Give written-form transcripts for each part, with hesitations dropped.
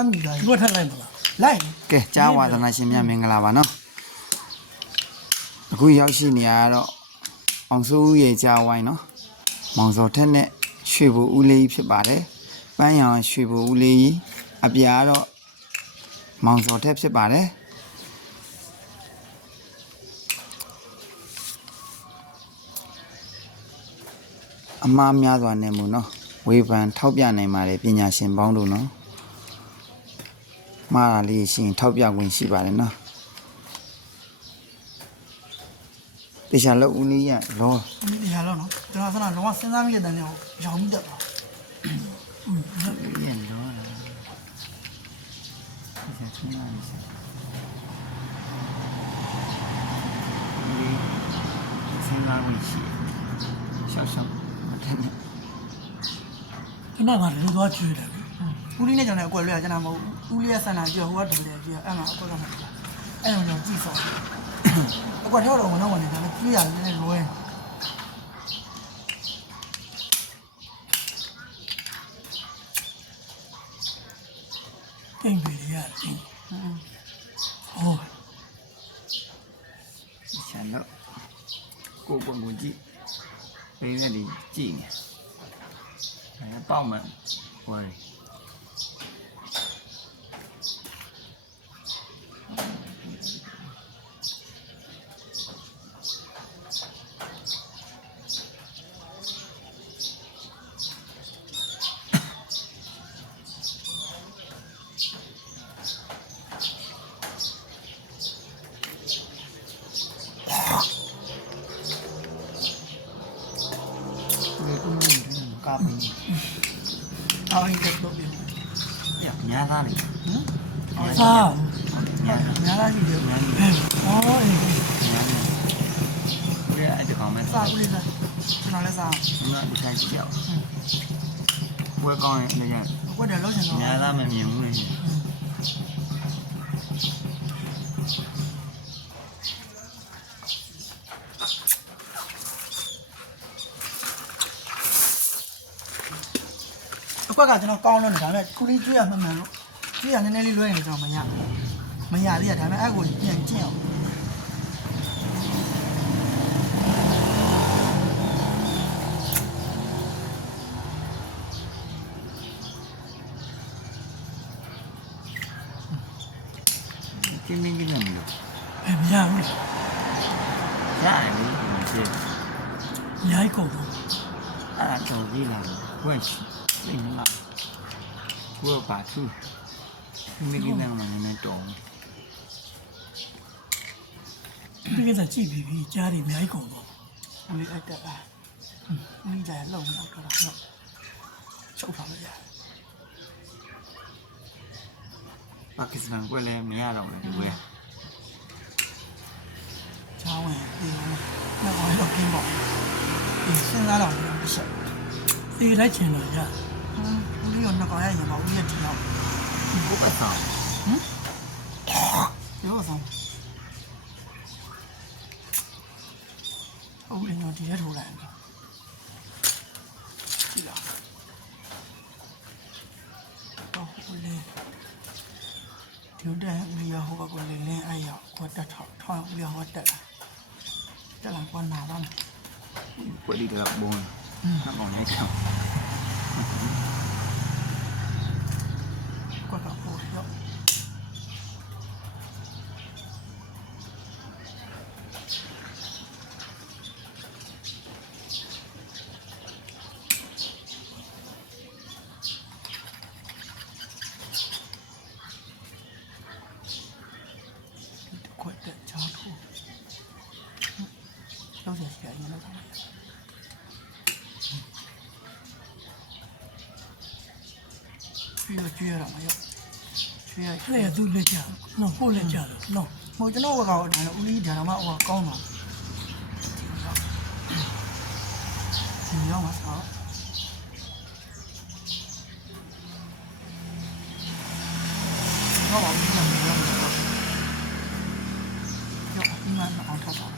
မ်းပြီလားဒီဘက်ထက်လိုက်မလားလိုက်ကဲကြားဝါသနာရှင်များမင်္ဂလာပါနော်အခုရောက်ရှိနေရတော့အောင်စိုးဦးရဲ့ကြားဝိုင်းနော်မောင်စောထက်နဲ့ရွှေဘူဦးလေးဖြစ်ပါတယ်ပန်းရောင်ရွှေဘူဦးလေးအပြာတော့မောင်စောထက်ဖြစ်ပါတယ်အမှားများစွာနဲ့မို့နော်ဝေဖန်ထောက်ပြနိုင်ပါတယ်ပညာရှင်ပေါင်းတို့နော်မှားတာလေးရှိရင်ထောက်ပြခွင့်ရှိပါတယ်နော်တေချာလောက်ဦးလေးရလောဒီဟာတော့နော်ကျွန်တော်ဆန္ဒလုံးဝစဉ်းစားမိတဲ့တန်းလေးကိုရောင်မိတတ်ပါရလောလားဒီစမ်းနေစစဉ်းစားခွင့်ရှိရှောက်ရှောက်မထက်နဲ့ခဏကလည်းသွားကျွေးတယ်ဦးလေးနဲ့ကျွန်တော်အကွက်လွှဲရကျွန်တော်မဟုတ်ဦးလေးကဆန္ဒကြည့်ဟိုကတည်းကကြည့်အဲ့မှာအကွက်ကမှအဲ့တော့ကျွန်တော်ကြည့်ဆောင်အကွက်ထောက်တော့ဝင်တော့ဝင်နေတာလည်းကြည့်ရတယ်လည်းလွဲတင်ပြီရတယ်ဟောဆန်တော့ကိုပုံကိုကြည့်ပေးနေတယ်ကြည့်နေအဲပေါက်မှဟောတယ်ကာပင်းအော်ဒီတော့ပြန်ရညာသားနေစားညာသားရှိတယ်အော်အေးညာနေဘယ်အဲ့ဒီကောင်မဲစားဦးလေးစားကျွန်တော်လည်းစားငါဒီဆိုင်ကြည့်အောင်ဘယ်ကောင်းလဲညာဘယ်တော့လောက်ချင်တော့ညာသားမမြင်ဘူးလေအကွက်ကကျွန်တော်ကောင်းလို့နေတာဒါပေမဲ့ခုလေးကျွေးရမှမှန်လို့ကျွေးရနည်းနည်းလေးလွှဲနေကျွန်တော်မရလေးရဒါပေမဲ့အဲ့ကိုပြန်ကျင့်အောင်ကျင်းနေကြတယ်လို့မရဘူးရတယ်လေဒီအများကြီးကုန်တော့အဲ့တော့ဒီလာဝက်ရှိနေမှာဘောပါသူမိကိနေမှာနေတော့ဒီကစားကြည့်ပြီးကြားတွေအများကြီးကုန်တော့ဒီအဲ့တက်ပါမိကြလုံတော့တော့ချုပ်ထားလို့ရတယ်ပါကစ္စတန်ကွယ်လည်းမရတော့ဘူးဒီကွယ်ချောင်းဝင်ဒီတော့တော့ကင်းပေါ့ဒီစဉ်းစားတော့တစ်ချက်ဒီလိုက်ချင်တော့ရဦးလေးကနှစ်ကောင်ရရင်ပါဦးလေးတီတော့ဘုပတ်ဆောင်ရောဆောင်ဦးလေးတော့ဒီရက်ထိုးလိုက်ကြည့်လားတော့ဦးလေးဒီတဲ့ဦးလေးဟိုဘကလည်းလင်းအဲ့ရောက်ခွတ်တက်ထောင်းဦးလေးဟောတက်လာကွာနာတော့ကွယ်ဒီတော့ဘုံနှမောင်လေးချောင်းကွာတော့ဟိုရောခွတ်တက်ချောင်းထိုးလောက်ရရှိရရင်လောက်ကျွေးရမှာရောကျွေးရဟဲ့သူလက်ကြနော်ဟိုလက်ကြလို့နော်ဟိုကျွန်တော်ကတော့ဒါလည်းဦးလေးဒါမှဟိုကောင်းပါဒီရောက်မှာဆောတော့ဘာလို့လဲရောဒီမှာအောင်ထားပါ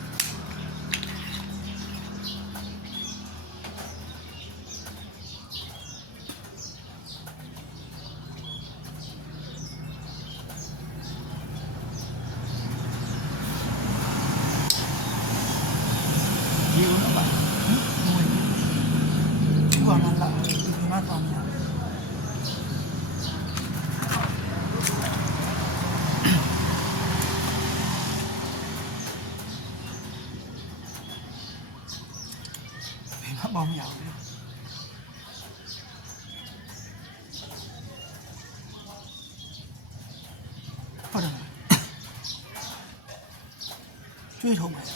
ကျွေးထုံမယ်တ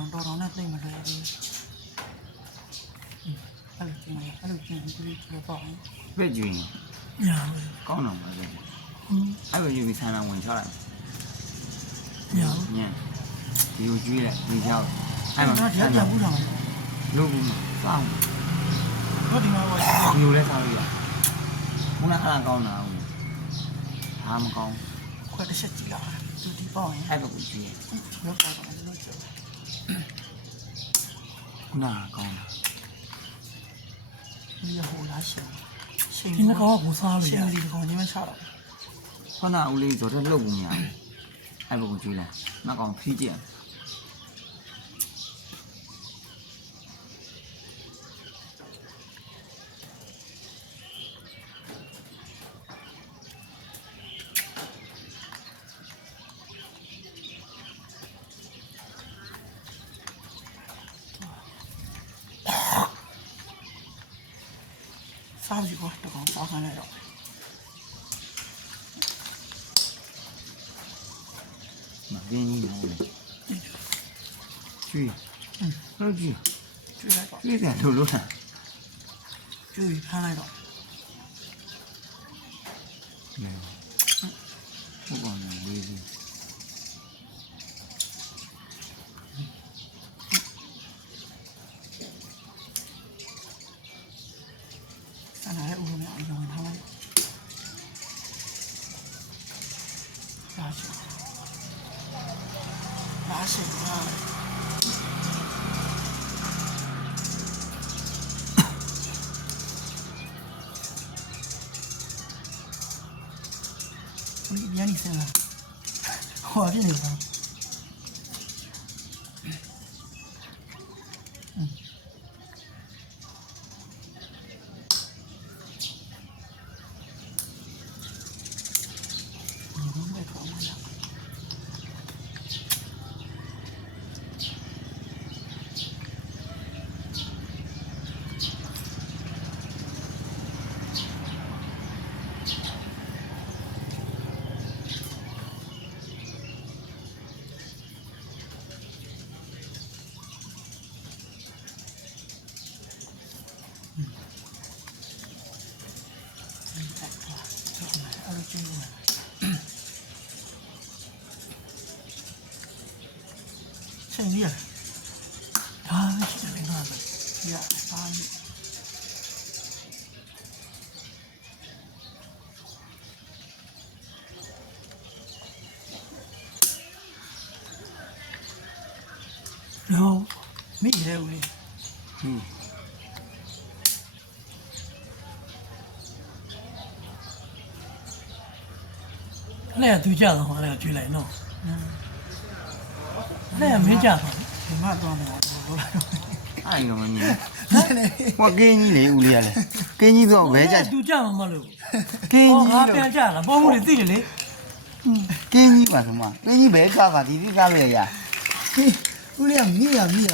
ော်တော်နဲ့သိမလဲဒီအဲ့လိုကျင်းအဲ့လိုကျင်းဒီလိုပြောပါအောင် ပြည့်ကျွင်း ညာ ကောင်းတော့မှာပဲ ဟင်း အဲ့လိုယူပြီးဆန်းလာဝင်ချလိုက် ညာ ညံဒီကိုကျွေးလိုက်ဒီကြောက်အဲ့ အဲ့ မှာ မှာရကြဘူးလား လုပ်ဘူးစောင်း တော့ဒီမှာပါ ယူလဲစားလို့ရခုနအဲ့ဒါကောင်းတာဟုတ်ဟာမကောင်း ခွက်တစ်ချက်ကြည့်လာသူဒီပေါ့ရင် အဲ့လိုကိုကျွေး ရောက်တော့တယ်လို့ပြော ခုနကောင်းတာ ဒီဟိုလားရှင်ရှင် ဒီနှကောင်ကကိုစားလို့ ရှ ရ င်ဒီကောင်ကြီးမချတော့ ခုနဦးလေးဆိုတော့လှုပ်ဘူးများအဲ့ဘကိုကျွေးလိုက်နောက်ကောင်ဖြီးကြည့်စားကြည့်ပေါ့တော့စားခိုင်းလိုက်တော့ မပြင်းကြီးနော်ကျွေးဟုတ်ကျွေး ကျွေးလိုက်တော့ ကျွေးတယ်လို့လို့လား ကျွေးဖမ်းလိုက်တော့ ဟုတ်ပါမယ်ဝေးပြီး ဆန္ဒရဲ့ဥရုံးနဲ့အရင်ထားလိုက်စားချင်လာရှင်ပါဒီညနေစင်လာဟောပြနေပါအဲ့လိုကျင်းလို့ချိန်ကြီးရ ဒါပဲရှိတယ်ငါပဲ ရစားရ နော် မိရဲဦးလေး ဟင်း အဲ့ဒါသူကြတော့ဟောအဲ့ဒါကျွေးလိုက်နော်အဲ့ဒါမင်းကြတော့ ဒီမှာတော့မယ်လို့လိုက်တော့ အဲ့လိုမမြင် နဲ ဟောကင်းကြီးလေဦးလေးရလေကင်းကြီးဆိုဘဲကြ သူကြမှာမလို့ ကင်း ဟော ကြီး ငါ တော့ ပြန်ကြလာပေါ်မှုတွေသိတယ်လေ ကင်းကြီးပါသမားကင်းကြီးဘဲကားပါဒီဒီကားပဲရ ဦးလေးကမိရ